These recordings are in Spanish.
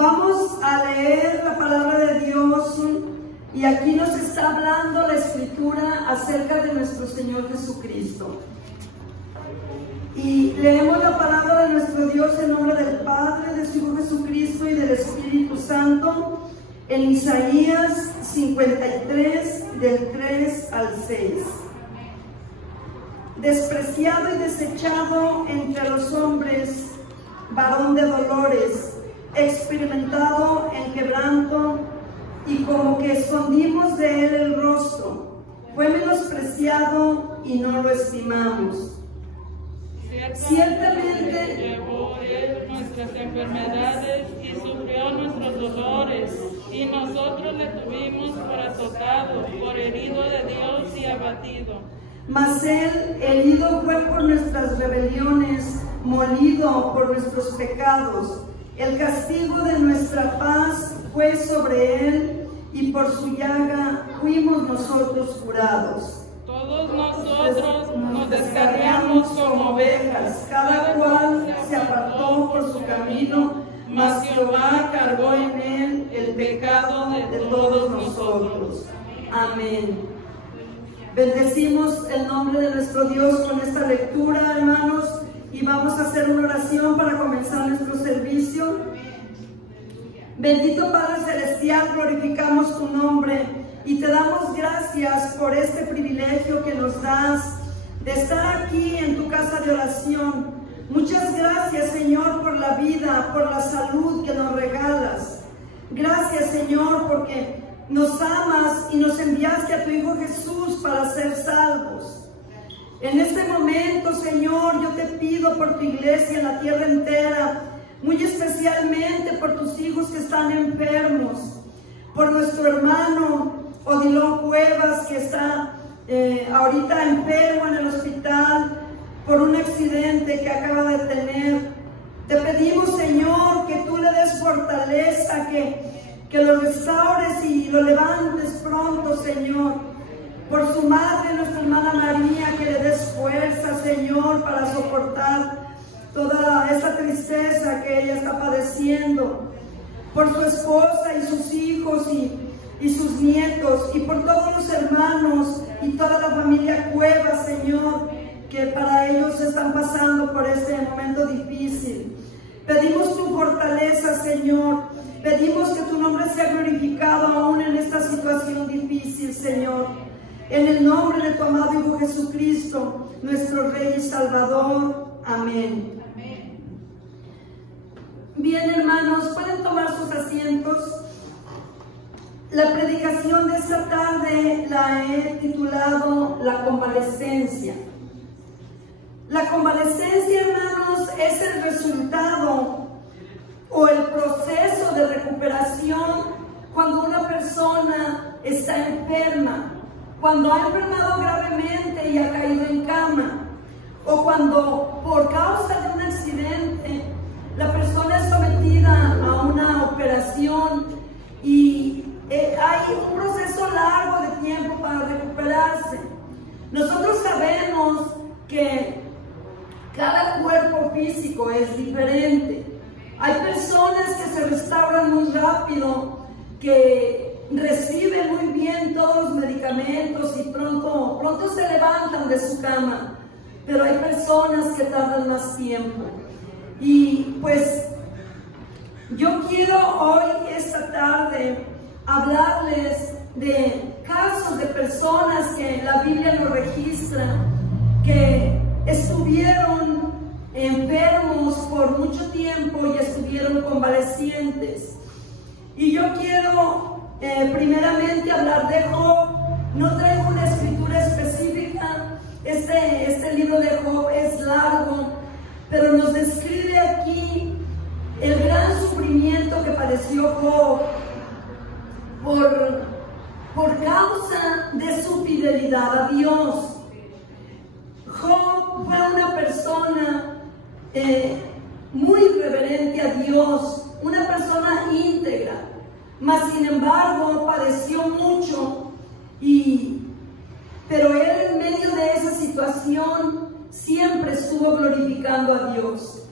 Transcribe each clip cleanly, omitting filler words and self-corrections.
Vamos a leer la palabra de Dios y aquí nos está hablando la Escritura acerca de nuestro Señor Jesucristo. Y leemos la palabra de nuestro Dios en nombre del Padre, de su Hijo Jesucristo y del Espíritu Santo, en Isaías 53, del 3 al 6. Despreciado y desechado entre los hombres, varón de dolores, experimentado en quebranto, y como que escondimos de él el rostro, fue menospreciado y no lo estimamos. Ciertamente llevó él nuestras enfermedades y sufrió nuestros dolores, y nosotros le tuvimos por azotado, por herido de Dios y abatido. Mas él herido fue por nuestras rebeliones, molido por nuestros pecados. El castigo de nuestra paz fue sobre él, y por su llaga fuimos nosotros curados. Todos nosotros nos descarriamos como ovejas, cada cual se apartó por su camino, mas Jehová cargó en él el pecado de todos nosotros. Amén. Bendecimos el nombre de nuestro Dios con esta lectura, hermanos, y vamos a hacer una oración para comenzar nuestro servicio. Bendito Padre Celestial, glorificamos tu nombre y te damos gracias por este privilegio que nos das de estar aquí en tu casa de oración. Muchas gracias, Señor, por la vida, por la salud que nos regalas. Gracias, Señor, porque nos amas y nos enviaste a tu Hijo Jesús para ser salvos. En este momento, Señor, yo te pido por tu iglesia en la tierra entera, muy especialmente por tus hijos que están enfermos, por nuestro hermano Odilon Cuevas, que está ahorita enfermo en el hospital por un accidente que acaba de tener. Te pedimos, Señor, que tú le des fortaleza, que lo restaures y lo levantes pronto, Señor. Por su madre, nuestra hermana María, que le des fuerza, Señor, para soportar toda esa tristeza que ella está padeciendo. Por su esposa y sus hijos y sus nietos, y por todos los hermanos y toda la familia Cuevas, Señor, que para ellos están pasando por este momento difícil. Pedimos tu fortaleza, Señor. Pedimos que tu nombre sea glorificado aún en esta situación difícil, Señor. En el nombre de tu amado Hijo Jesucristo, nuestro Rey y Salvador. Amén. Bien, hermanos, pueden tomar sus asientos. La predicación de esta tarde la he titulado La convalescencia. La convalescencia, hermanos, es el resultado o el proceso de recuperación cuando una persona está enferma, cuando ha enfermado gravemente y ha caído en cama, o cuando por causa de un accidente la persona es sometida a una operación y hay un proceso largo de tiempo para recuperarse. Nosotros sabemos que cada cuerpo físico es diferente. Hay personas que se restauran muy rápido, que reciben muy bien todos los medicamentos y pronto se levantan de su cama, pero hay personas que tardan más tiempo. Y pues yo quiero hoy, esta tarde, hablarles de casos de personas que la Biblia nos registra, que estuvieron enfermos por mucho tiempo y estuvieron convalecientes. Y yo quiero primeramente hablar de Job. No traigo una escritura específica. Este libro de Job es largo, pero nos describe aquí el gran sufrimiento que padeció Job por causa de su fidelidad a Dios. Job fue una persona muy reverente a Dios, una persona íntegra, mas sin embargo padeció mucho, pero él en medio de esa situación siempre estuvo glorificando a Dios.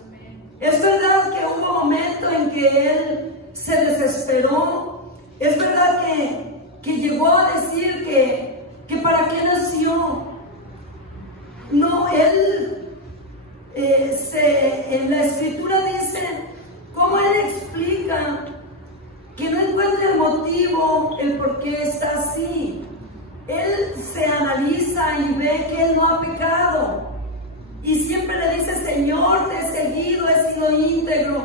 Es verdad que hubo momentos en que él se desesperó. Es verdad que llegó a decir que para qué nació. No, él en la escritura dice cómo él explica que no encuentra el motivo, el por qué está así. Él se analiza y ve que él no ha pecado. Y siempre le dice: Señor, te he seguido, he sido íntegro,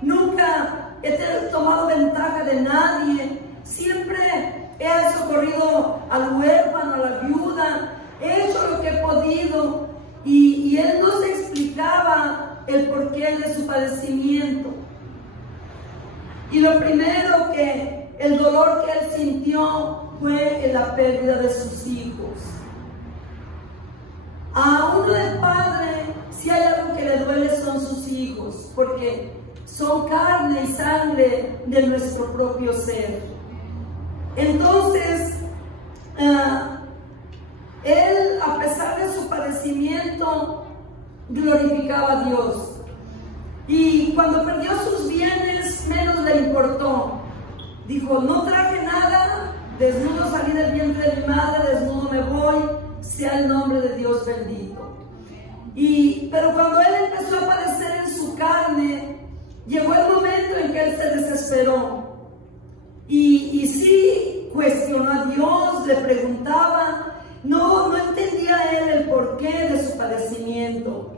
nunca he tomado ventaja de nadie, siempre he socorrido al huérfano, a la viuda, he hecho lo que he podido. Y él no se explicaba el porqué de su padecimiento. Y lo primero el dolor que él sintió fue en la pérdida de sus hijos. A uno de padre, si hay algo que le duele, son sus hijos, porque son carne y sangre de nuestro propio ser. Entonces, él, a pesar de su padecimiento, glorificaba a Dios. Y cuando perdió sus bienes, menos le importó. Dijo: no traje nada, desnudo salí del vientre de mi madre, desnudo me voy, sea el nombre de Dios bendito. Pero cuando él empezó a padecer en su carne, llegó el momento en que él se desesperó. Y sí cuestionó a Dios, le preguntaba. No entendía él el porqué de su padecimiento.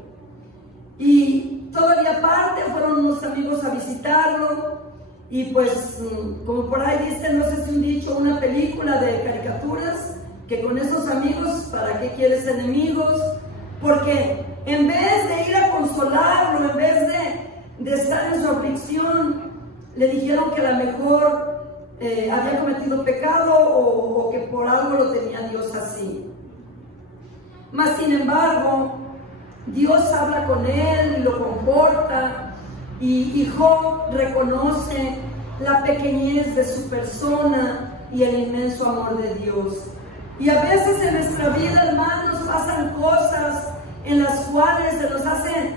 Y todavía aparte fueron unos amigos a visitarlo. Y pues, como por ahí dice, no sé si un dicho, una película de caricaturas, que con esos amigos, ¿para qué quieres enemigos? Porque en vez de ir a consolarlo, en vez de estar en su aflicción, le dijeron que a lo mejor había cometido pecado o que por algo lo tenía Dios así. Mas sin embargo, Dios habla con él y lo conforta, y Job reconoce la pequeñez de su persona y el inmenso amor de Dios. Y a veces en nuestra vida, hermanos, pasan cosas en las cuales se nos hace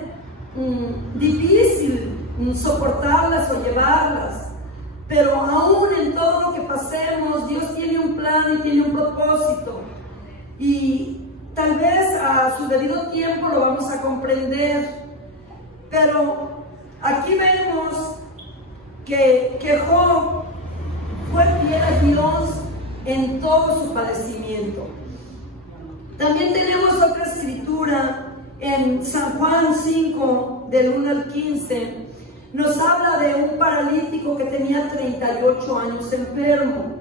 difícil soportarlas o llevarlas. Pero aún en todo lo que pasemos, Dios tiene un plan y tiene un propósito. Y tal vez a su debido tiempo lo vamos a comprender. Pero aquí vemos que Job fue fiel a Dios en todo su padecimiento. También tenemos otra escritura en San Juan 5, del 1 al 15. Nos habla de un paralítico que tenía 38 años enfermo.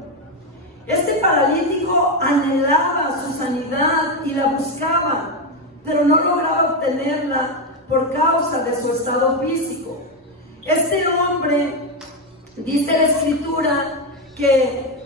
Este paralítico anhelaba su sanidad y la buscaba, pero no lograba obtenerla por causa de su estado físico. Este hombre, dice la escritura, que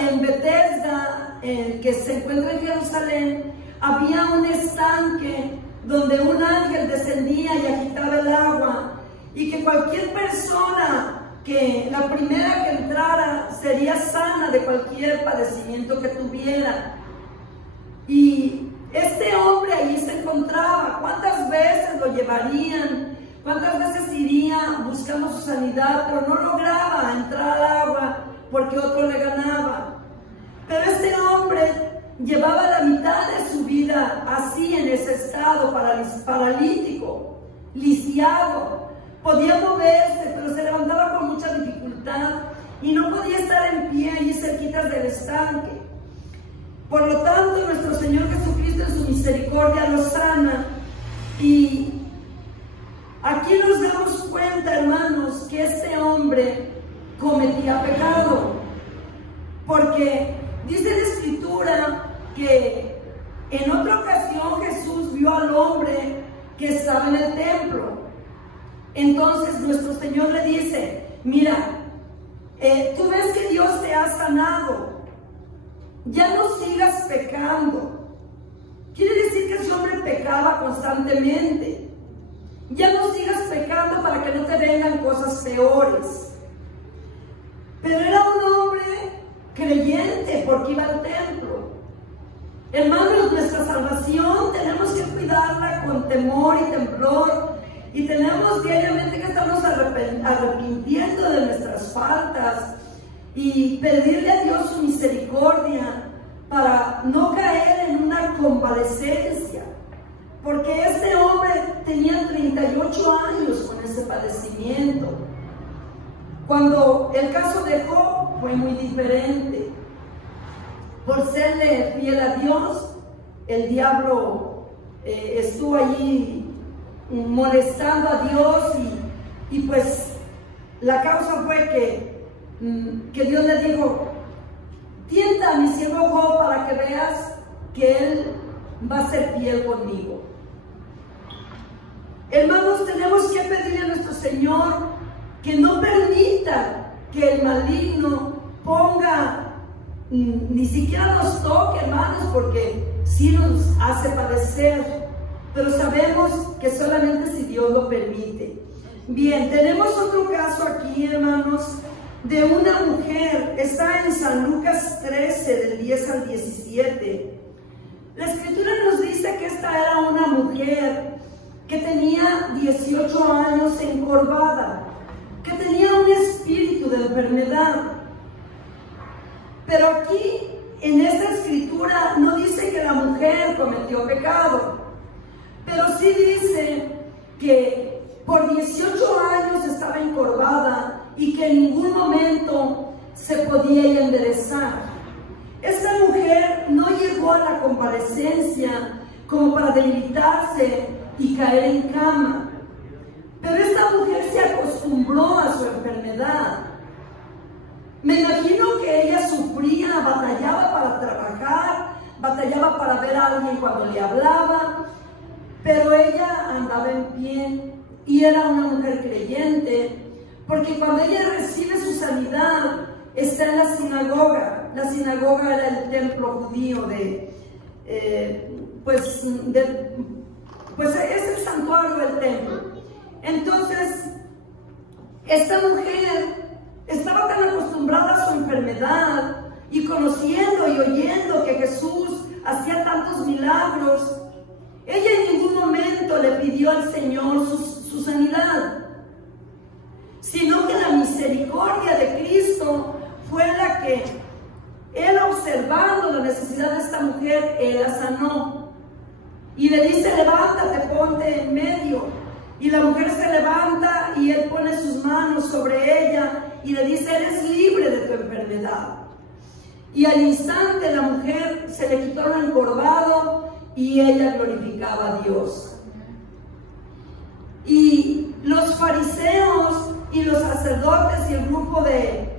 en Betesda, que se encuentra en Jerusalén, había un estanque donde un ángel descendía y agitaba el agua, y que cualquier persona, que la primera que entrara, sería sana de cualquier padecimiento que tuviera. Y este hombre allí se encontraba. ¿Cuántas veces lo llevarían? ¿Cuántas veces iría buscando su sanidad? Pero no lograba entrar al agua porque otro le ganaba. Pero este hombre llevaba la mitad de su vida así, en ese estado paralítico, lisiado. Podía moverse, pero se levantaba con mucha dificultad y no podía estar en pie allí cerquita del estanque. Por lo tanto, nuestro Señor Jesucristo en su misericordia lo sana. Y aquí nos damos cuenta, hermanos, que este hombre cometía pecado. Porque dice la escritura que en otra ocasión Jesús vio al hombre que estaba en el templo. Entonces nuestro Señor le dice: mira, tú ves que Dios te ha sanado, ya no sigas pecando. Quiere decir que ese hombre pecaba constantemente. Ya no sigas pecando para que no te vengan cosas peores. Pero era un hombre creyente porque iba al templo. Hermanos, nuestra salvación tenemos que cuidarla con temor y temblor, y tenemos diariamente que estarnos arrepintiendo de nuestras faltas y pedirle a Dios su misericordia para no caer en una convalescencia, porque este hombre tenía 38 años con ese padecimiento. Cuando el caso de Job fue muy diferente. Por serle fiel a Dios, el diablo estuvo allí molestando a Dios y pues la causa fue que Dios le dijo: tienta a mi siervo Job para que veas que él va a ser fiel conmigo. Hermanos, tenemos que pedirle a nuestro Señor que no permita que el maligno ponga, ni siquiera nos toque, hermanos, porque sí nos hace padecer, pero sabemos que solamente si Dios lo permite. Bien, tenemos otro caso aquí, hermanos, de una mujer. Está en San Lucas 13, del 10 al 17. La Escritura nos dice que esta era una mujer que tenía 18 años encorvada, que tenía un espíritu de enfermedad. Pero aquí, en esta Escritura, no dice que la mujer cometió pecado, pero sí dice que por 18 años estaba encorvada y que en ningún momento se podía enderezar. Esta mujer no llegó a la convalecencia como para debilitarse y caer en cama, pero esta mujer se acostumbró a su enfermedad. Me imagino que ella sufría, batallaba para trabajar, batallaba para ver a alguien cuando le hablaba, pero ella andaba en pie y era una mujer creyente, porque cuando ella recibe su sanidad, está en la sinagoga. La sinagoga era el templo judío pues es el santuario del templo. Entonces, esta mujer estaba tan acostumbrada a su enfermedad y conociendo y oyendo que Jesús hacía tantos milagros, ella en ningún momento le pidió al Señor su sanidad, sino que la misericordia de Cristo fue la que Él, observando la necesidad de esta mujer, Él la sanó. Y le dice: levántate, ponte en medio. Y la mujer se levanta y Él pone sus manos sobre ella y le dice: eres libre de tu enfermedad. Y al instante la mujer se le quitó lo encorvado y ella glorificaba a Dios. Y los fariseos y los sacerdotes y el grupo de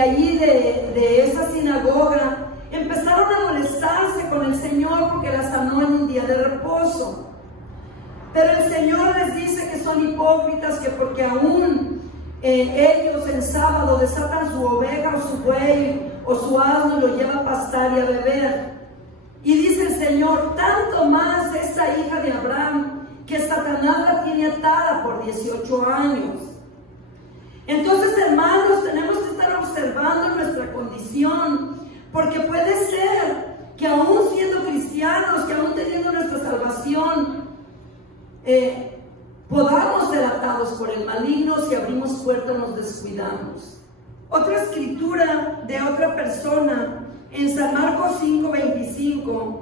allí, de esa sinagoga, empezaron a molestarse con el Señor porque la sanó en un día de reposo. Pero el Señor les dice que son hipócritas, que porque aún ellos en sábado desatan su oveja o su buey o su asno y lo llevan a pastar y a beber. Y dice el Señor: tanto más esta hija de Abraham, que Satanás la tiene atada por 18 años. Entonces, hermanos, tenemos que estar observando nuestra condición, porque puede ser que aún siendo cristianos, que aún teniendo nuestra salvación, podamos ser atados por el maligno si abrimos puertas o nos descuidamos. Otra escritura de otra persona en San Marcos 5:25,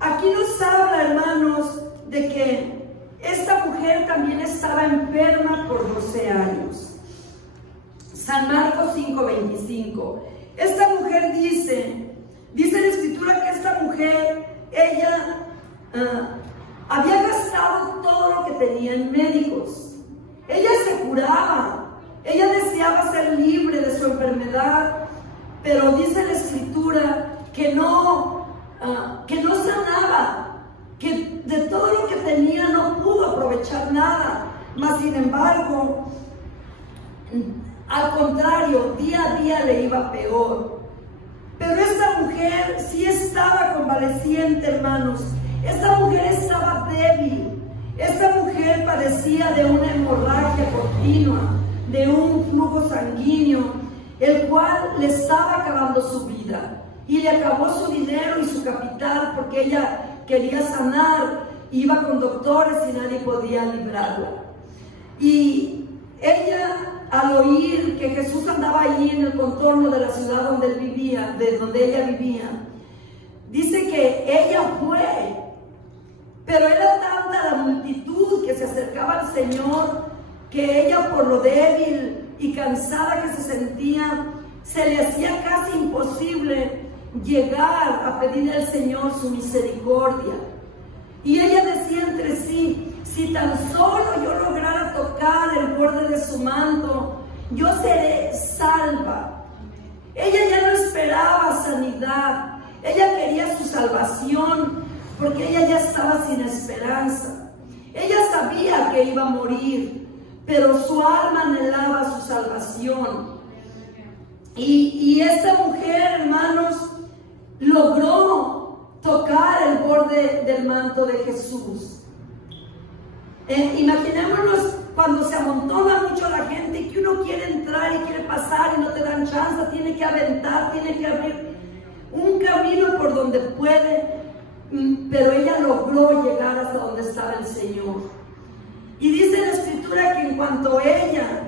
aquí nos habla, hermanos, de que esta mujer también estaba enferma por 12 años. San Marcos 5:25. Esta mujer dice la escritura que esta mujer, ella había gastado todo lo que tenía en médicos. Ella se curaba, ella deseaba ser libre de su enfermedad, pero dice la escritura que no sanaba, que de todo lo que tenía no pudo aprovechar nada. Mas sin embargo, al contrario, día a día le iba peor. Pero esta mujer sí estaba convaleciente, hermanos. Esta mujer estaba débil. Esta mujer padecía de una hemorragia continua, de un flujo sanguíneo, el cual le estaba acabando su vida. Y le acabó su dinero y su capital, porque ella quería sanar iba con doctores y nadie podía librarla. Y ella, al oír que Jesús andaba allí en el contorno de la ciudad donde él vivía, de donde ella vivía, dice que ella fue, pero era tanta la multitud que se acercaba al Señor, que ella, por lo débil y cansada que se sentía, se le hacía casi imposible llegar a pedirle al Señor su misericordia. Y ella decía entre sí: si tan solo yo lograra tocar el borde de su manto, yo seré salva. Ella ya no esperaba sanidad, ella quería su salvación, porque ella ya estaba sin esperanza. Ella sabía que iba a morir, pero su alma anhelaba su salvación. Y esta mujer, hermanos, logró tocar el borde del manto de Jesús. Imaginémonos cuando se amontona mucho la gente y que uno quiere entrar y quiere pasar y no te dan chance, tiene que aventar, tiene que abrir un camino por donde puede, pero ella logró llegar hasta donde estaba el Señor. Y dice la Escritura que en cuanto ella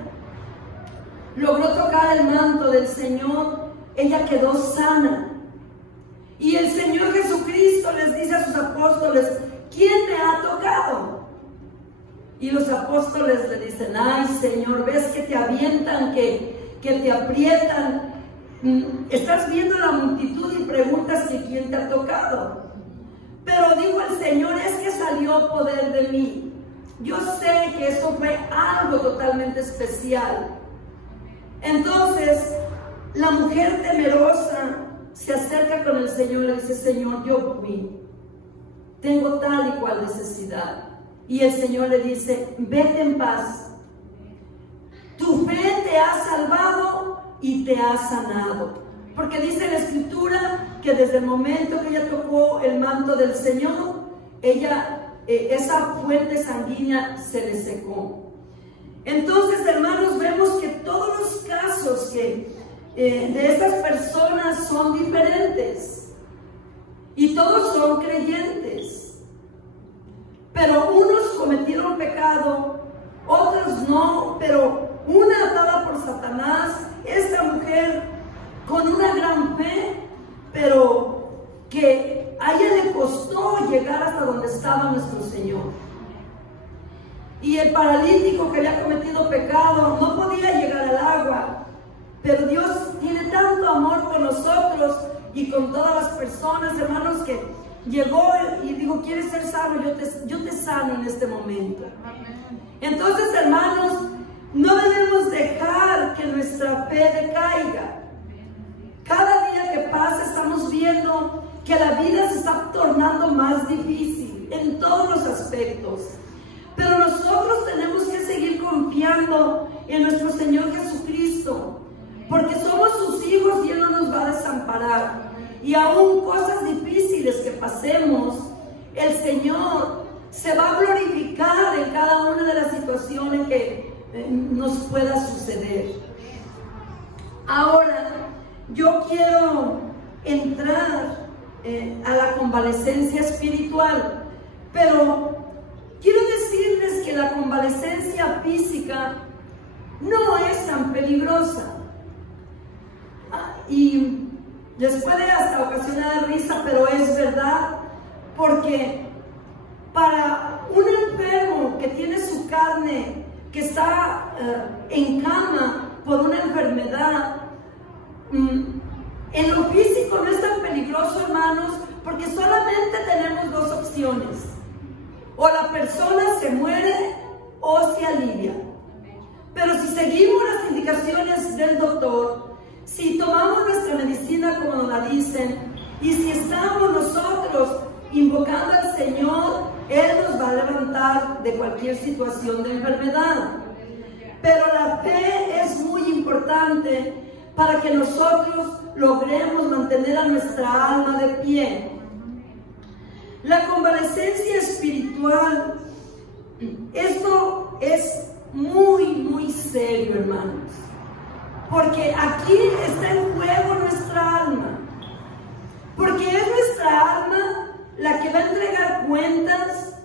logró tocar el manto del Señor, ella quedó sana. Y el Señor Jesucristo les dice a sus apóstoles: ¿quién me ha tocado? Y los apóstoles le dicen: ay, Señor, ves que te avientan, que te aprietan. Estás viendo la multitud y preguntas que quién te ha tocado. Pero dijo el Señor: es que salió poder de mí. Yo sé que eso fue algo totalmente especial. Entonces, la mujer temerosa se acerca con el Señor y le dice: Señor, yo fui, tengo tal y cual necesidad. Y el Señor le dice: vete en paz, tu fe te ha salvado y te ha sanado. Porque dice la Escritura que desde el momento que ella tocó el manto del Señor, esa fuente sanguínea se le secó. Entonces, hermanos, vemos que todos los casos de estas personas son diferentes y todos son creyentes, pero unos cometieron pecado, otros no, pero una atada por Satanás, esta mujer con una gran fe, pero que a ella le costó llegar hasta donde estaba nuestro Señor. Y el paralítico que había cometido pecado no podía llegar al agua, pero Dios tiene tanto amor con nosotros y con todas las personas, hermanos, que llegó y dijo: ¿quieres ser sano? Yo te sano en este momento. Entonces, hermanos, no debemos dejar que nuestra fe decaiga. Cada día que pasa estamos viendo que la vida se está tornando más difícil en todos los aspectos. Pero nosotros tenemos que seguir confiando en nuestro Señor Jesucristo, porque somos sus hijos y Él no nos va a desamparar. Y aún cosas difíciles que pasemos, el Señor se va a glorificar en cada una de las situaciones que nos pueda suceder. Ahora, yo quiero entrar a la convalecencia espiritual, pero quiero decirles que la convalecencia física no es tan peligrosa. Y les puede hasta ocasionar risa, pero es verdad, porque para un enfermo que tiene su carne, que está en cama por una enfermedad, en lo físico no es tan peligroso, hermanos, porque solamente tenemos dos opciones: o la persona se muere o se alivia. Pero si seguimos las indicaciones del doctor, si tomamos nuestra medicina como nos la dicen, y si estamos nosotros invocando al Señor, Él nos va a levantar de cualquier situación de enfermedad. Pero la fe es muy importante para que nosotros logremos mantener a nuestra alma de pie. La convalecencia espiritual, esto es muy, muy serio, hermanos, porque aquí está en juego nuestra alma, porque es nuestra alma la que va a entregar cuentas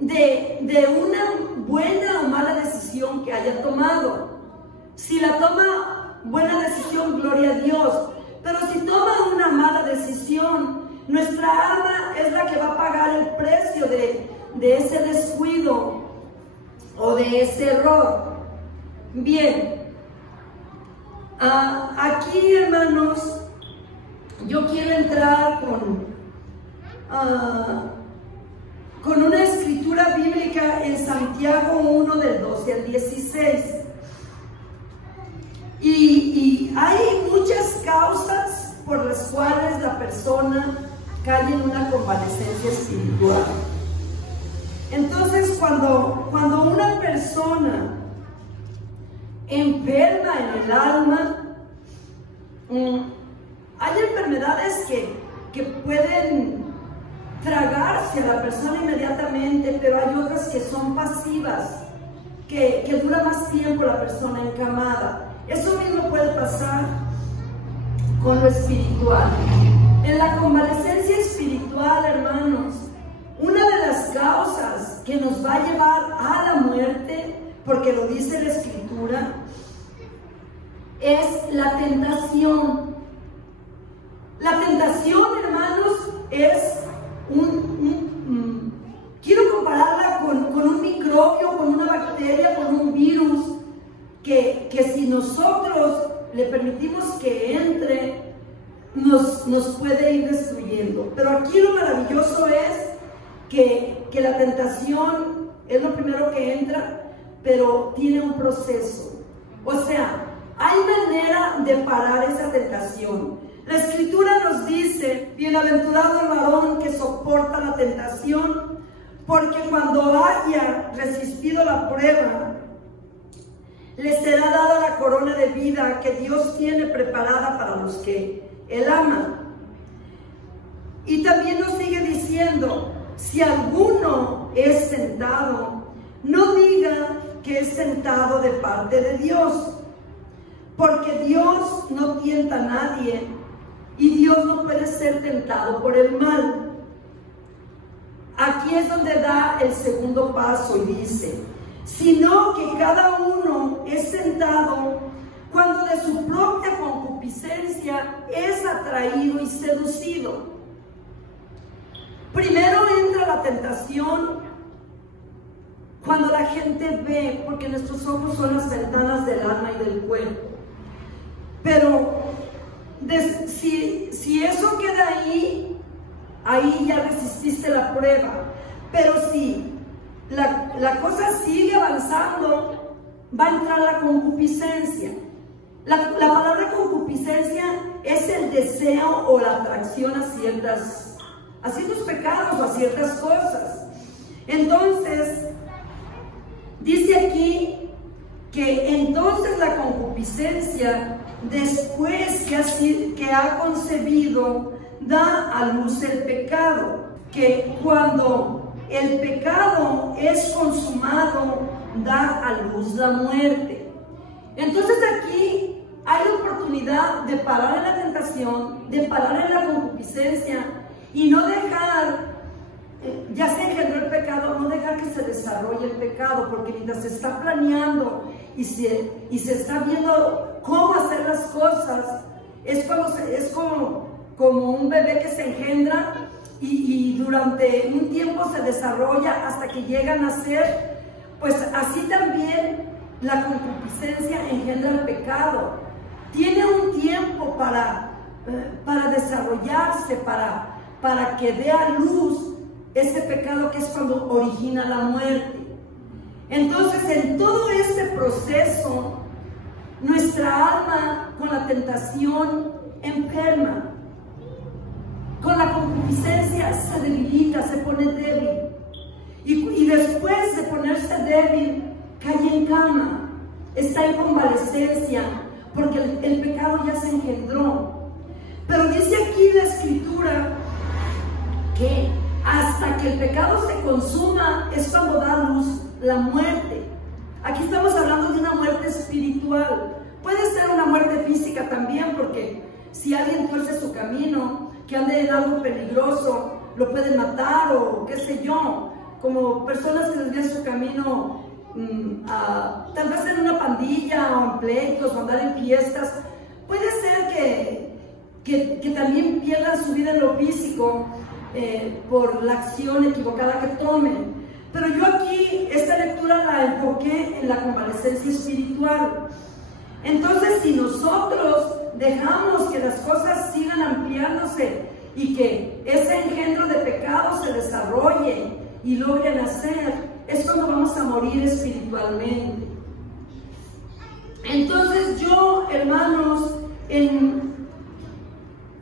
de una buena o mala decisión que haya tomado. Si la toma buena decisión, gloria a Dios. Pero si toma una mala decisión, nuestra alma es la que va a pagar el precio de ese descuido o de ese error. Bien, aquí, hermanos, yo quiero entrar con una escritura bíblica en Santiago 1 del 12 al 16. Y hay muchas causas por las cuales la persona cae en una convalescencia espiritual. Entonces, cuando una persona enferma en el alma, hay enfermedades que pueden tragarse a la persona inmediatamente, pero hay otras que son pasivas, que dura más tiempo la persona encamada. Eso mismo puede pasar con lo espiritual. En la convalescencia espiritual, hermanos, una de las causas que nos va a llevar a la muerte, porque lo dice la Escritura, es la tentación. La tentación, hermanos, es quiero compararla con un microbio, con una bacteria, con un virus, que si nosotros le permitimos que entre, nos puede ir destruyendo. Pero aquí lo maravilloso es que la tentación es lo primero que entra, pero tiene un proceso. O sea, hay manera de parar esa tentación. La Escritura nos dice: bienaventurado el varón que soporta la tentación, porque cuando haya resistido la prueba, le será dada la corona de vida que Dios tiene preparada para los que Él ama. Y también nos sigue diciendo: si alguno es tentado, no diga que es tentado de parte de Dios, porque Dios no tienta a nadie y Dios no puede ser tentado por el mal. Aquí es donde da el segundo paso y dice: sino que cada uno es tentado cuando de su propia concupiscencia es atraído y seducido. Primero entra la tentación cuando la gente ve, porque nuestros ojos son las ventanas del alma y del cuerpo. Pero si eso queda ahí ya resististe la prueba. Pero si la cosa sigue avanzando, va a entrar la concupiscencia. La palabra concupiscencia es el deseo o la atracción a ciertos pecados o a ciertas cosas. Entonces, dice aquí que entonces la concupiscencia, después que ha concebido, da a luz el pecado, que cuando el pecado es consumado, da a luz la muerte. Entonces aquí hay la oportunidad de parar en la tentación, de parar en la concupiscencia y no dejar, ya se engendró el pecado, no dejar que se desarrolle el pecado, porque mientras se está planeando y se está viendo cómo hacer las cosas, es como un bebé que se engendra y durante un tiempo se desarrolla hasta que llega a nacer. Pues así también la concupiscencia engendra el pecado. Tiene un tiempo para desarrollarse, para que dé a luz ese pecado, que es cuando origina la muerte. Entonces, en todo este proceso, nuestra alma con la tentación enferma, con la concupiscencia se debilita, se pone débil. Y después de ponerse débil, cae en cama, está en convalescencia, porque el pecado ya se engendró. Pero dice aquí la Escritura que hasta que el pecado se consuma es cuando da luz la muerte. Aquí estamos hablando de una muerte espiritual. Puede ser una muerte física también, porque si alguien tuerce su camino, que ande en algo peligroso, lo pueden matar o qué sé yo. como personas que desvían su camino tal vez en una pandilla o en pleitos o andar en fiestas. Puede ser que también pierdan su vida en lo físico por la acción equivocada que tomen. Pero yo aquí esta lectura la enfoqué en la convalecencia espiritual. Entonces, si nosotros dejamos que las cosas sigan ampliándose y que ese engendro de pecado se desarrolle y logre nacer, es cuando vamos a morir espiritualmente. Entonces yo, hermanos, en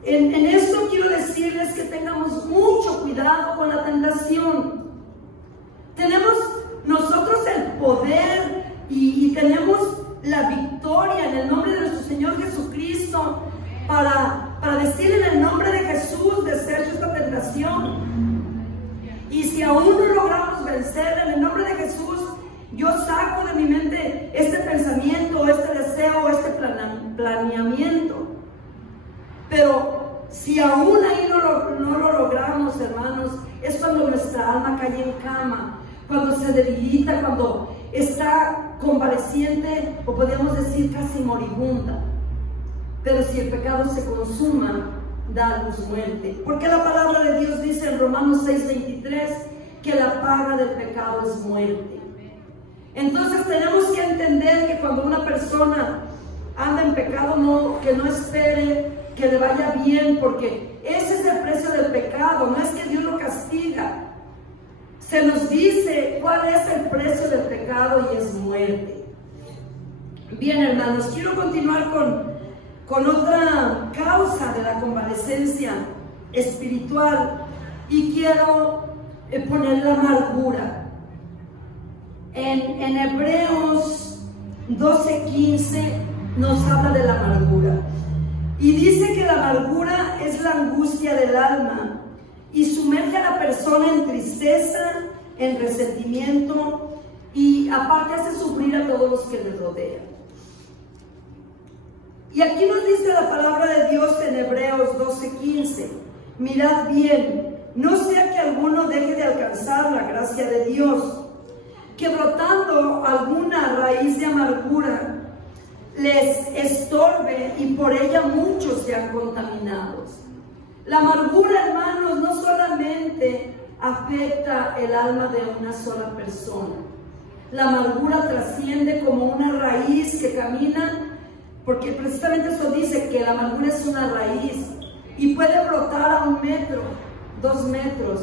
esto quiero decirles que tengamos mucho cuidado con la tentación. Tenemos nosotros el poder y tenemos la victoria en el nombre de nuestro Señor Jesucristo para decir en el nombre de Jesús, desecho esta tentación. Y si aún no logramos vencer, en el nombre de Jesús, yo saco de mi mente este pensamiento, este deseo, este planeamiento. Pero si aún ahí no lo logramos, hermanos, es cuando nuestra alma cae en cama, cuando se debilita, cuando está convaleciente, o podríamos decir casi moribunda. Pero si el pecado se consuma, da a luz muerte. Porque la palabra de Dios dice en Romanos 6:23 que la paga del pecado es muerte. Entonces tenemos que entender que cuando una persona anda en pecado, que no espere que le vaya bien, porque ese es el precio del pecado. No es que Dios lo castiga. Se nos dice cuál es el precio del pecado y es muerte. Bien, hermanos, quiero continuar con otra causa de la convalecencia espiritual y quiero poner la amargura. En Hebreos 12:15 nos habla de la amargura y dice que la amargura es la angustia del alma y sumerge a la persona en tristeza, en resentimiento y aparte hace sufrir a todos los que le rodean. Y aquí nos dice la palabra de Dios en Hebreos 12:15, mirad bien, no sea que alguno deje de alcanzar la gracia de Dios, que brotando alguna raíz de amargura les estorbe y por ella muchos sean contaminados. La amargura, hermanos, no solamente afecta el alma de una sola persona. La amargura trasciende como una raíz que camina, porque precisamente eso dice que la amargura es una raíz y puede brotar a 1 metro, 2 metros.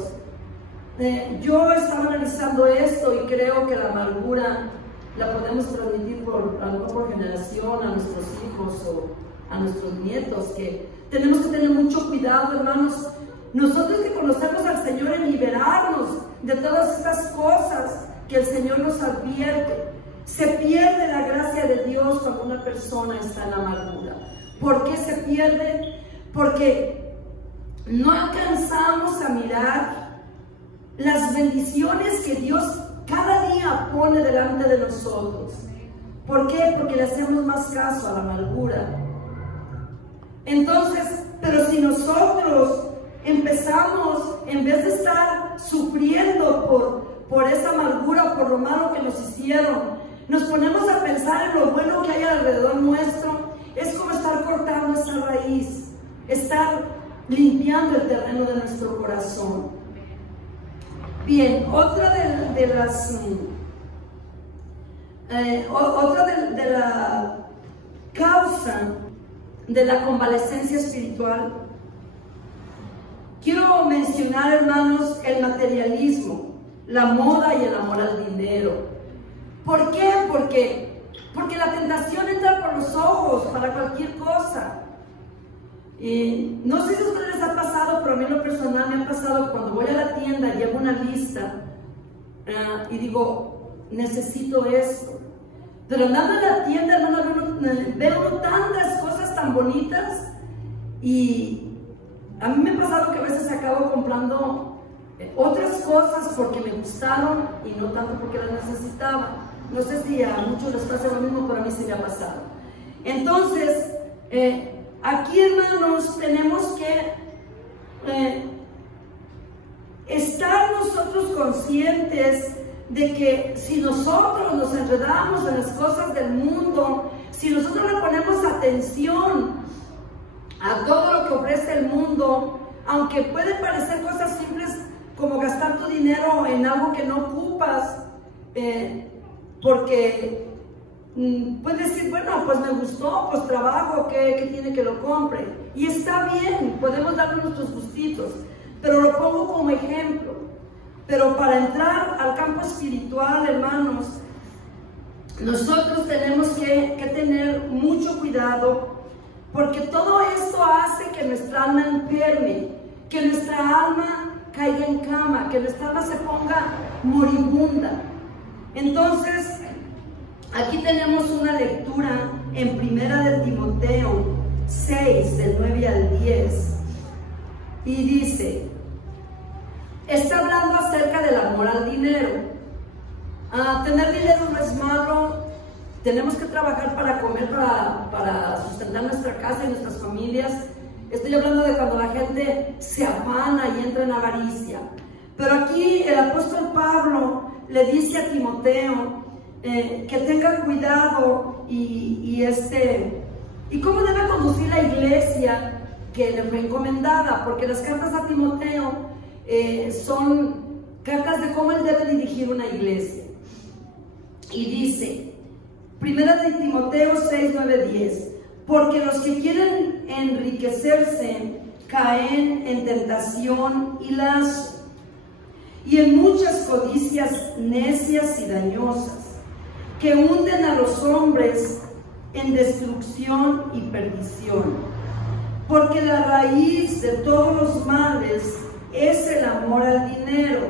Yo estaba analizando esto y creo que la amargura la podemos transmitir a lo mejor por generación, a nuestros hijos o a nuestros nietos, que tenemos que tener mucho cuidado, hermanos. Nosotros que conocemos al Señor, en liberarnos de todas estas cosas que el Señor nos advierte. Se pierde la gracia de Dios cuando una persona está en la amargura. ¿Por qué se pierde? Porque no alcanzamos a mirar las bendiciones que Dios cada día pone delante de nosotros. ¿Por qué? Porque le hacemos más caso a la amargura. Entonces, pero si nosotros empezamos, en vez de estar sufriendo por esa amargura, por lo malo que nos hicieron, nos ponemos a pensar en lo bueno que hay alrededor nuestro, es como estar cortando esa raíz, estar limpiando el terreno de nuestro corazón. Bien, otra de la causa de la convalecencia espiritual, quiero mencionar, hermanos, el materialismo, la moda y el amor al dinero. ¿Por qué? Porque la tentación entra por los ojos para cualquier cosa. No sé si a ustedes les ha pasado, pero a mí en lo personal me ha pasado que cuando voy a la tienda llevo una lista y digo, necesito esto. Pero andando en la tienda, hermano, veo tantas cosas tan bonitas y a mí me ha pasado que a veces acabo comprando otras cosas porque me gustaron y no tanto porque las necesitaba. No sé si a muchos les pasa lo mismo, pero a mí sí me ha pasado. Entonces, aquí, hermanos, tenemos que estar nosotros conscientes de que si nosotros nos enredamos en las cosas del mundo, si nosotros le ponemos atención a todo lo que ofrece el mundo, aunque pueden parecer cosas simples como gastar tu dinero en algo que no ocupas, porque puedes decir, bueno, pues me gustó, pues trabajo, ¿qué tiene que lo compre? Y está bien, podemos darnos nuestros gustitos, pero lo pongo como ejemplo. Pero para entrar al campo espiritual, hermanos, nosotros tenemos que tener mucho cuidado, porque todo esto hace que nuestra alma enferme, que nuestra alma caiga en cama, que nuestra alma se ponga moribunda. Entonces, aquí tenemos una lectura en 1 de Timoteo 6, del 9 al 10, y dice, está hablando acerca del amor al dinero. Tener dinero no es malo, tenemos que trabajar para comer, para sustentar nuestra casa y nuestras familias. Estoy hablando de cuando la gente se afana y entra en avaricia. Pero aquí el apóstol Pablo le dice a Timoteo que tenga cuidado y cómo debe conducir la iglesia que le fue encomendada, porque las cartas a Timoteo son cartas de cómo él debe dirigir una iglesia. Y dice, 1 de Timoteo 6, 9, 10, porque los que quieren enriquecerse caen en tentación y lazo, y en muchas codicias necias y dañosas, que hunden a los hombres en destrucción y perdición. Porque la raíz de todos los males es el amor al dinero,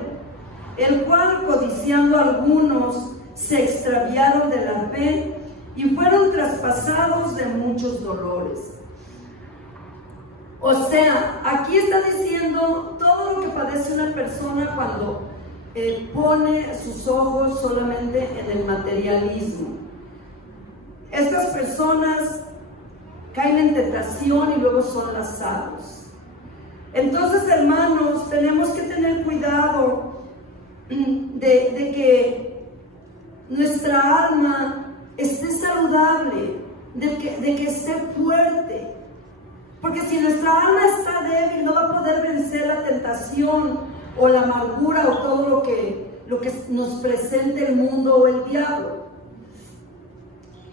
el cual, codiciando algunos, se extraviaron de la fe y fueron traspasados de muchos dolores. O sea, aquí está diciendo todo lo que padece una persona cuando pone sus ojos solamente en el materialismo. Estas personas caen en tentación y luego son lazados. Entonces, hermanos, tenemos que tener cuidado de que nuestra alma esté saludable, de que esté fuerte. Porque si nuestra alma está débil, no va a poder vencer la tentación o la amargura o todo lo que nos presente el mundo o el diablo.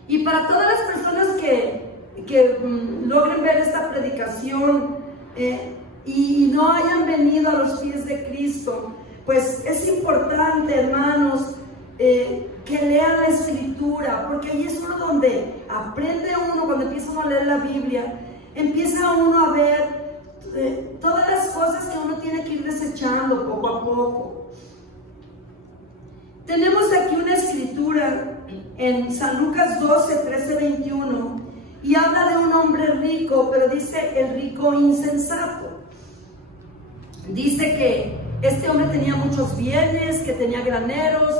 Y para todas las personas que logren ver esta predicación y no hayan venido a los pies de Cristo, pues es importante, hermanos, que lean la Escritura, porque ahí es uno donde aprende uno, cuando empieza uno a leer la Biblia, empieza uno a ver todas las cosas que uno tiene que ir desechando poco a poco. Tenemos aquí una escritura en San Lucas 12, 13, 21, y habla de un hombre rico, pero dice el rico insensato. Dice que este hombre tenía muchos bienes, que tenía graneros,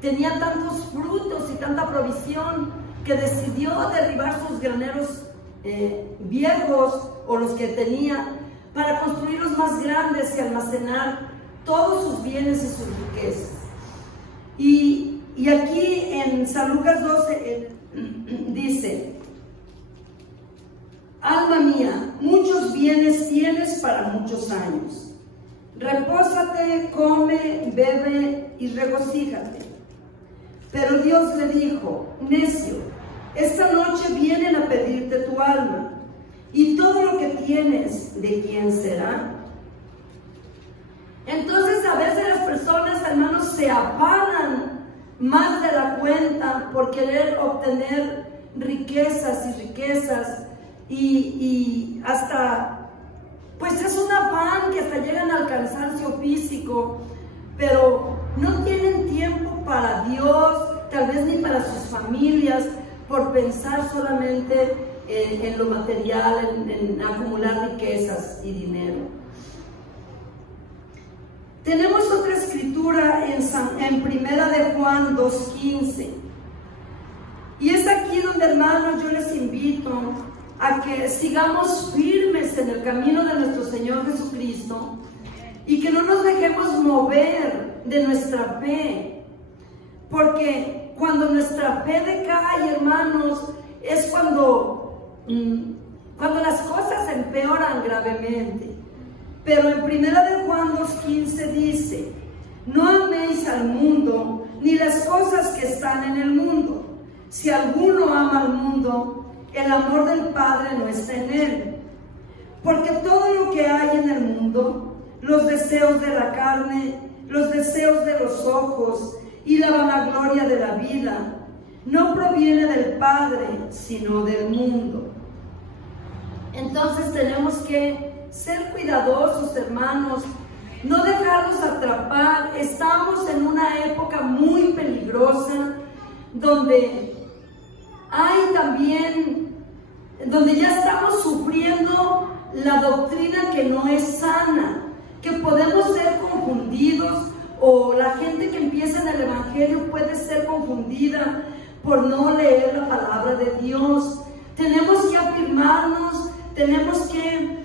tenía tantos frutos y tanta provisión, que decidió derribar sus graneros viejos o los que tenía para construir los más grandes y almacenar todos sus bienes y sus riquezas. Y aquí en San Lucas 12 dice, alma mía, muchos bienes tienes para muchos años. Repósate, come, bebe y regocíjate. Pero Dios le dijo, necio, esta noche vienen a pedirte tu alma, y todo lo que tienes, ¿de quién será? Entonces a veces las personas, hermanos, se afanan más de la cuenta por querer obtener riquezas y hasta, pues es un afán que hasta llegan al cansancio físico, pero no tienen tiempo para Dios, tal vez ni para sus familias, por pensar solamente en lo material, en acumular riquezas y dinero. Tenemos otra escritura en Primera de Juan 2:15, y es aquí donde, hermanos, yo les invito a que sigamos firmes en el camino de nuestro Señor Jesucristo, y que no nos dejemos mover de nuestra fe, porque cuando nuestra fe decae, hermanos, es cuando las cosas empeoran gravemente. Pero en 1 de Juan 2:15 dice: no améis al mundo ni las cosas que están en el mundo. Si alguno ama al mundo, el amor del Padre no está en él. Porque todo lo que hay en el mundo, los deseos de la carne, los deseos de los ojos y la vanagloria de la vida, no proviene del Padre, sino del mundo. Entonces tenemos que ser cuidadosos, hermanos, no dejarnos atrapar. Estamos en una época muy peligrosa, donde ya estamos sufriendo la doctrina que no es sana, que podemos ser confundidos, o la gente que empieza en el Evangelio puede ser confundida por no leer la palabra de Dios. Tenemos que afirmarnos, tenemos que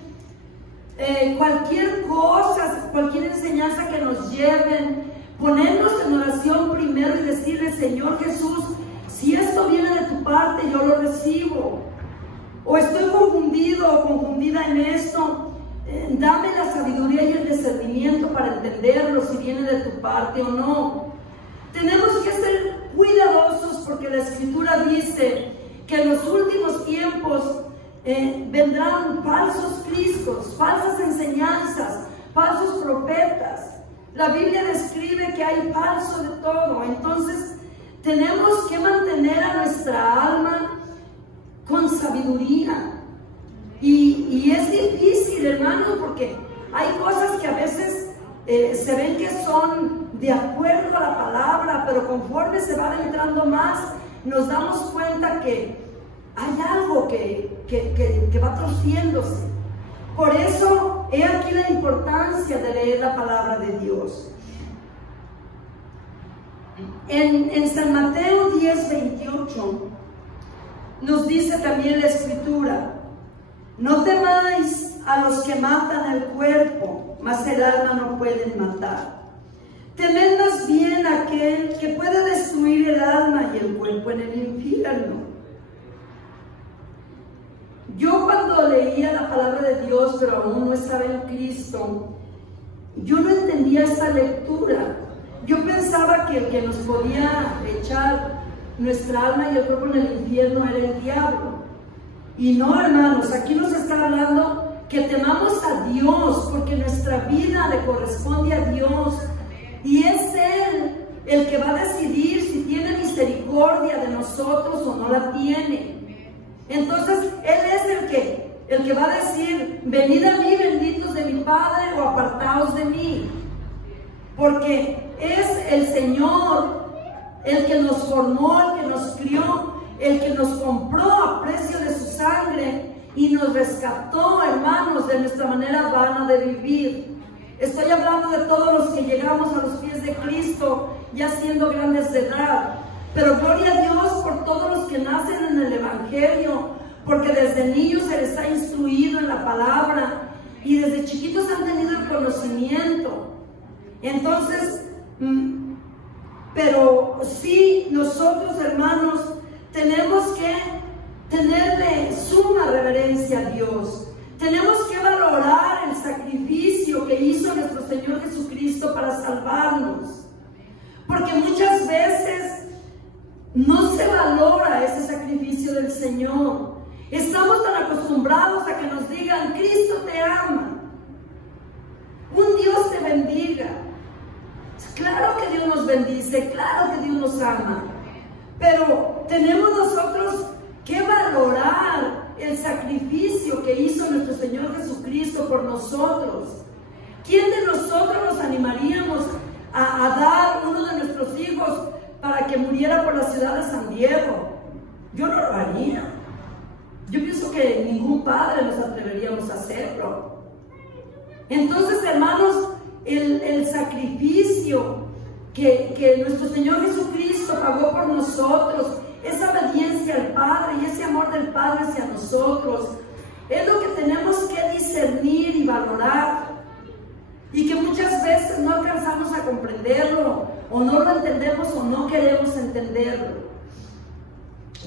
cualquier cosa, cualquier enseñanza que nos lleven, ponernos en oración primero y decirle: Señor Jesús, si esto viene de tu parte, yo lo recibo. O estoy confundido o confundida en esto, dame la sabiduría y el discernimiento para entenderlo, si viene de tu parte o no. Tenemos que ser cuidadosos, porque la Escritura dice que en los últimos tiempos vendrán falsos cristos, falsas enseñanzas, falsos profetas. La Biblia describe que hay falso de todo. Entonces tenemos que mantener a nuestra alma con sabiduría. Y es difícil, hermanos, porque hay cosas que a veces se ven que son de acuerdo a la palabra, pero conforme se va adentrando más, nos damos cuenta que hay algo que va torciéndose. Por eso, he aquí la importancia de leer la palabra de Dios. En San Mateo 10:28 nos dice también la Escritura: no temáis a los que matan el cuerpo, mas el alma no pueden matar. Temed más bien a aquel que puede destruir el alma y el cuerpo en el infierno. Yo, cuando leía la palabra de Dios, pero aún no estaba en Cristo, yo no entendía esta lectura. Yo pensaba que el que nos podía echar nuestra alma y el cuerpo en el infierno era el diablo. Y no, hermanos, aquí nos está hablando que temamos a Dios, porque nuestra vida le corresponde a Dios, y es Él el que va a decidir si tiene misericordia de nosotros o no la tiene. Entonces Él es el que va a decir: venid a mí, benditos de mi Padre, o apartaos de mí. Porque es el Señor el que nos formó, el que nos crió, el que nos compró a precio de su sangre y nos rescató, hermanos, de nuestra manera vana de vivir. Estoy hablando de todos los que llegamos a los pies de Cristo ya siendo grandes de edad. Pero gloria a Dios por todos los que nacen en el Evangelio, porque desde niños se les ha instruido en la palabra y desde chiquitos han tenido el conocimiento. Entonces, pero sí, nosotros, hermanos, tenemos que tenerle suma reverencia a Dios. Tenemos que valorar el sacrificio que hizo nuestro Señor Jesucristo para salvarnos, porque muchas veces no se valora ese sacrificio del Señor. Estamos tan acostumbrados a que nos digan: Cristo te ama, un Dios te bendiga. Claro que Dios nos bendice, claro que Dios nos ama, pero tenemos nosotros que valorar el sacrificio que hizo nuestro Señor Jesucristo por nosotros. ¿Quién de nosotros nos animaríamos a dar uno de nuestros hijos para que muriera por la ciudad de San Diego? Yo no lo haría. Yo pienso que ningún padre nos atreveríamos a hacerlo. Entonces, hermanos, el sacrificio que nuestro Señor Jesucristo pagó por nosotros, esa obediencia al Padre y ese amor del Padre hacia nosotros, es lo que tenemos que discernir y valorar. y que muchas veces no alcanzamos a comprenderlo, o no lo entendemos o no queremos entenderlo.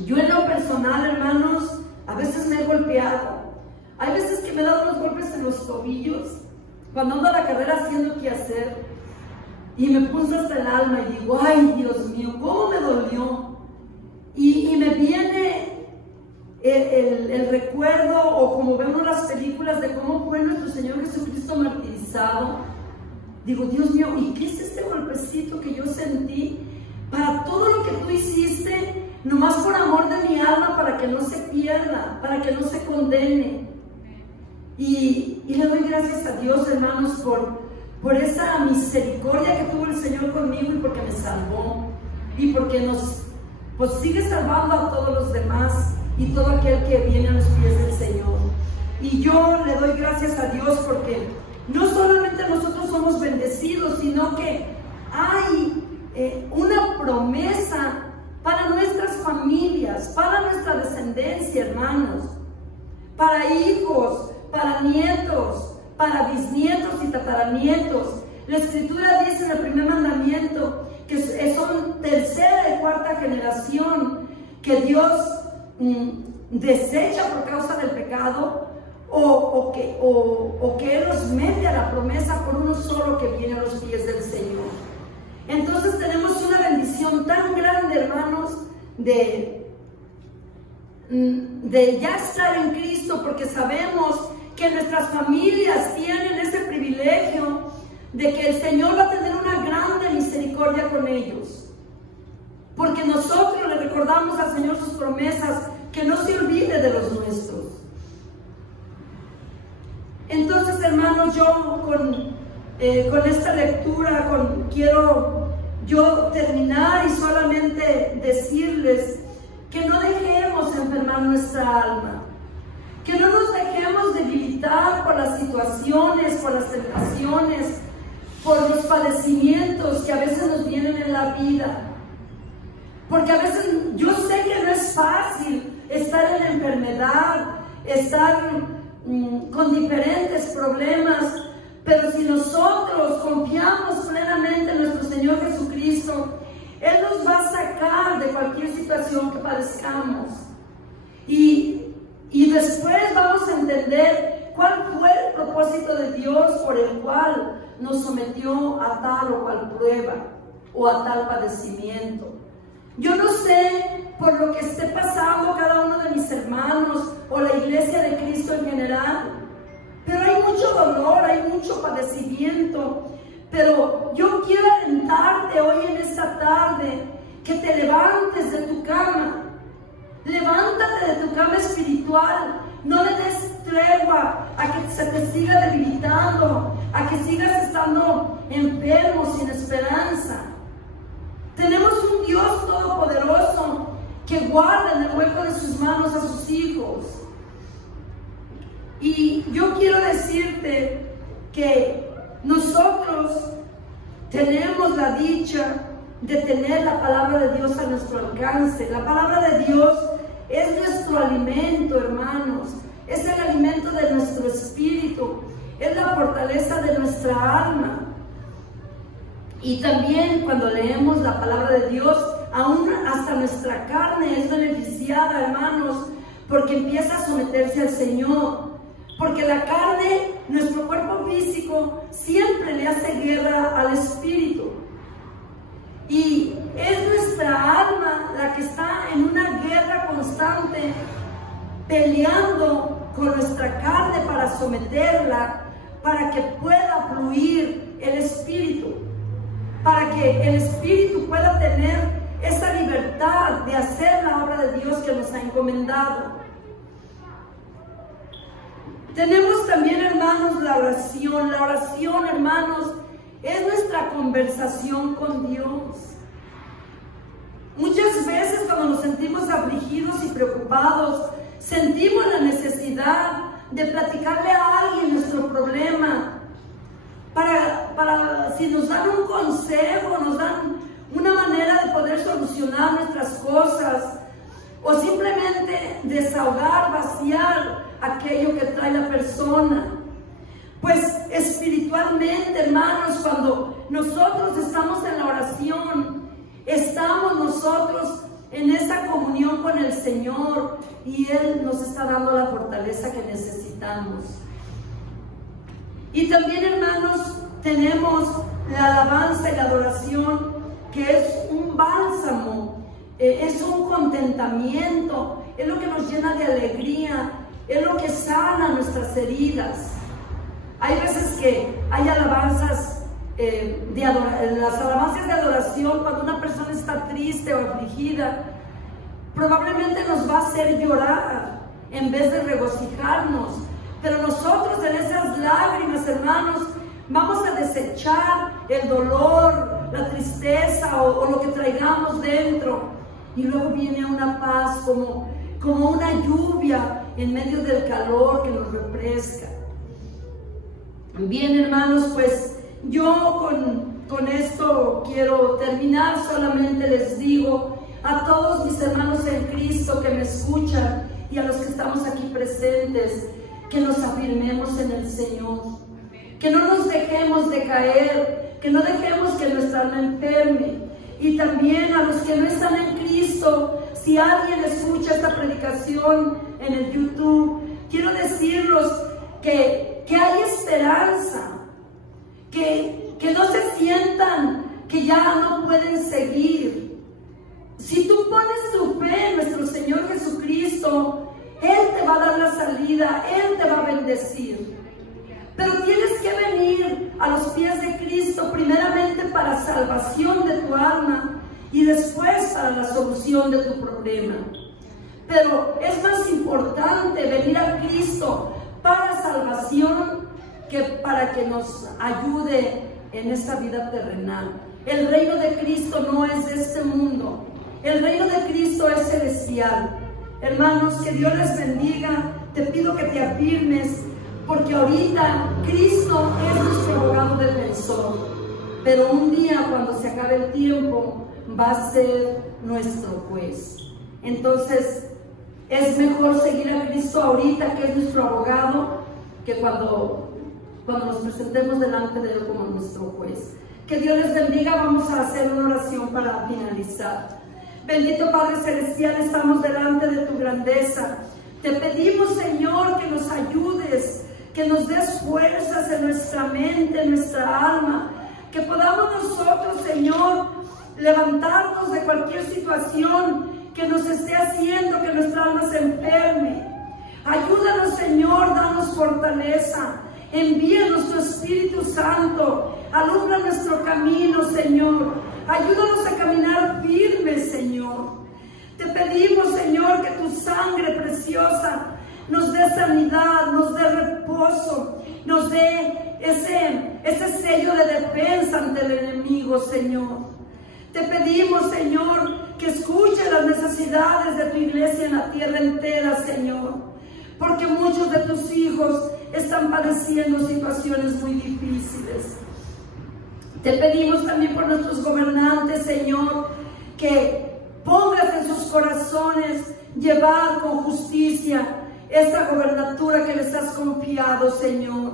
Yo en lo personal, hermanos, a veces me he golpeado. Hay veces que me he dado unos golpes en los tobillos cuando ando a la carrera haciendo qué hacer, y me punzo hasta el alma y digo, ay Dios mío, cómo me dolió. Y me viene el recuerdo, o como vemos las películas de cómo fue nuestro Señor Jesucristo martirizado. Digo, Dios mío, ¿y qué es este golpecito que yo sentí para todo lo que tú hiciste, nomás por amor de mi alma, para que no se pierda, para que no se condene? Y le doy gracias a Dios, hermanos, por esa misericordia que tuvo el Señor conmigo, y porque me salvó, y porque nos sigue salvando a todos los demás y todo aquel que viene a los pies del Señor. Y yo le doy gracias a Dios porque no solamente nosotros somos bendecidos, sino que hay una promesa para nuestras familias, para nuestra descendencia, hermanos, para hijos, para nietos, para bisnietos y tataranietos. La Escritura dice en el primer mandamiento que son tercera y cuarta generación que Dios desecha por causa del pecado, o que Él los mete a la promesa por uno solo que viene a los pies del Señor. Entonces tenemos una bendición tan grande, hermanos, de ya estar en Cristo, porque sabemos que nuestras familias tienen ese privilegio de que el Señor va a tener una grande misericordia con ellos, porque nosotros le recordamos al Señor sus promesas, que no se olvide de los nuestros. Entonces, hermanos, yo con esta lectura quiero yo terminar y solamente decirles que no dejemos enfermar nuestra alma, que no nos dejemos debilitar por las situaciones, por las tentaciones, por los padecimientos que a veces nos vienen en la vida. Porque a veces yo sé que no es fácil estar en la enfermedad, estar con diferentes problemas, pero si nosotros confiamos plenamente en nuestro Señor Jesucristo, Él nos va a sacar de cualquier situación que padezcamos. Y después vamos a entender cuál fue el propósito de Dios por el cual nos sometió a tal o cual prueba o a tal padecimiento. Yo no sé por lo que esté pasando cada uno de mis hermanos o la iglesia de Cristo en general, pero hay mucho dolor, hay mucho padecimiento. Pero yo quiero alentarte hoy en esta tarde que te levantes de tu cama. Levántate de tu cama espiritual. No le des tregua a que se te siga debilitando, a que sigas estando enfermo, sin esperanza. Tenemos un Dios todopoderoso que guarda en el hueco de sus manos a sus hijos. Y yo quiero decirte que nosotros tenemos la dicha de tener la palabra de Dios a nuestro alcance. La palabra de Dios es nuestro alimento, hermanos. Es el alimento de nuestro espíritu. Es la fortaleza de nuestra alma. Y también cuando leemos la palabra de Dios, aún hasta nuestra carne es beneficiada, hermanos, porque empieza a someterse al Señor. Porque la carne, nuestro cuerpo físico, siempre le hace guerra al espíritu. Y es nuestra alma la que está en una guerra constante, peleando con nuestra carne para someterla, para que pueda fluir el espíritu, para que el espíritu pueda tener esa libertad de hacer la obra de Dios que nos ha encomendado. Tenemos también, hermanos, la oración. La oración, hermanos, es nuestra conversación con Dios. Muchas veces cuando nos sentimos afligidos y preocupados, sentimos la necesidad de platicarle a alguien nuestro problema, para si nos dan un consejo, nos dan una manera de poder solucionar nuestras cosas, o simplemente desahogar, vaciar aquello que trae la persona. Pues espiritualmente Ciertamente, hermanos, cuando nosotros estamos en la oración, estamos nosotros en esa comunión con el Señor y Él nos está dando la fortaleza que necesitamos. Y también, hermanos, tenemos la alabanza y la adoración, que es un bálsamo, es un contentamiento, es lo que nos llena de alegría, es lo que sana nuestras heridas. Hay veces que hay alabanzas, las alabanzas de adoración, cuando una persona está triste o afligida, probablemente nos va a hacer llorar en vez de regocijarnos. Pero nosotros en esas lágrimas, hermanos, vamos a desechar el dolor, la tristeza o lo que traigamos dentro. Y luego viene una paz como una lluvia en medio del calor que nos refresca. Bien, hermanos, pues yo con esto quiero terminar. Solamente les digo a todos mis hermanos en Cristo que me escuchan y a los que estamos aquí presentes, que nos afirmemos en el Señor, que no nos dejemos de caer, que no dejemos que nuestra alma enferme. Y también a los que no están en Cristo, si alguien escucha esta predicación en el YouTube, quiero decirles que hay esperanza, que no se sientan que ya no pueden seguir. Si tú pones tu fe en nuestro Señor Jesucristo, Él te va a dar la salida, Él te va a bendecir. Pero tienes que venir a los pies de Cristo primeramente para salvación de tu alma y después para la solución de tu problema. Pero es más importante venir a Cristo para salvación que para que nos ayude en esta vida terrenal. El reino de Cristo no es de este mundo. El reino de Cristo es celestial. Hermanos, que Dios les bendiga. Te pido que te afirmes, porque ahorita Cristo es nuestro abogado defensor. Pero un día, cuando se acabe el tiempo, va a ser nuestro juez. Entonces, es mejor seguir a Cristo ahorita, que es nuestro abogado, que cuando nos presentemos delante de Él como nuestro juez. Que Dios les bendiga. Vamos a hacer una oración para finalizar. Bendito Padre Celestial, estamos delante de tu grandeza. Te pedimos, Señor, que nos ayudes, que nos des fuerzas en nuestra mente, en nuestra alma, que podamos nosotros, Señor, levantarnos de cualquier situación que nos esté haciendo que nuestra alma se enferme. Ayúdanos, Señor, danos fortaleza. Envíanos tu Espíritu Santo, alumbra nuestro camino, Señor. Ayúdanos a caminar firmes, Señor. Te pedimos, Señor, que tu sangre preciosa nos dé sanidad, nos dé reposo, nos dé ese sello de defensa ante el enemigo, Señor. Te pedimos, Señor, que escuche las necesidades de tu iglesia en la tierra entera, Señor, porque muchos de tus hijos están padeciendo situaciones muy difíciles. Te pedimos también por nuestros gobernantes, Señor, que pongas en sus corazones llevar con justicia esta gobernatura que les has confiado, Señor.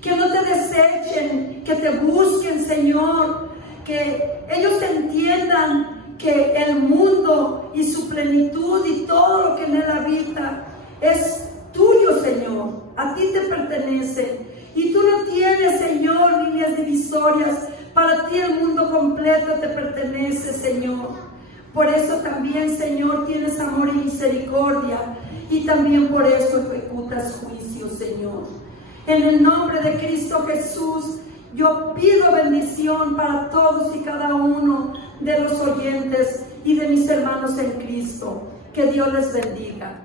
Que no te desechen, que te busquen, Señor, que ellos entiendan que el mundo y su plenitud y todo lo que en él habita es tuyo, Señor. A ti te pertenece. Y tú no tienes, Señor, líneas divisorias. Para ti el mundo completo te pertenece, Señor. Por eso también, Señor, tienes amor y misericordia. Y también por eso ejecutas juicio, Señor. En el nombre de Cristo Jesús, yo pido bendición para todos y cada uno de los oyentes y de mis hermanos en Cristo. Que Dios les bendiga.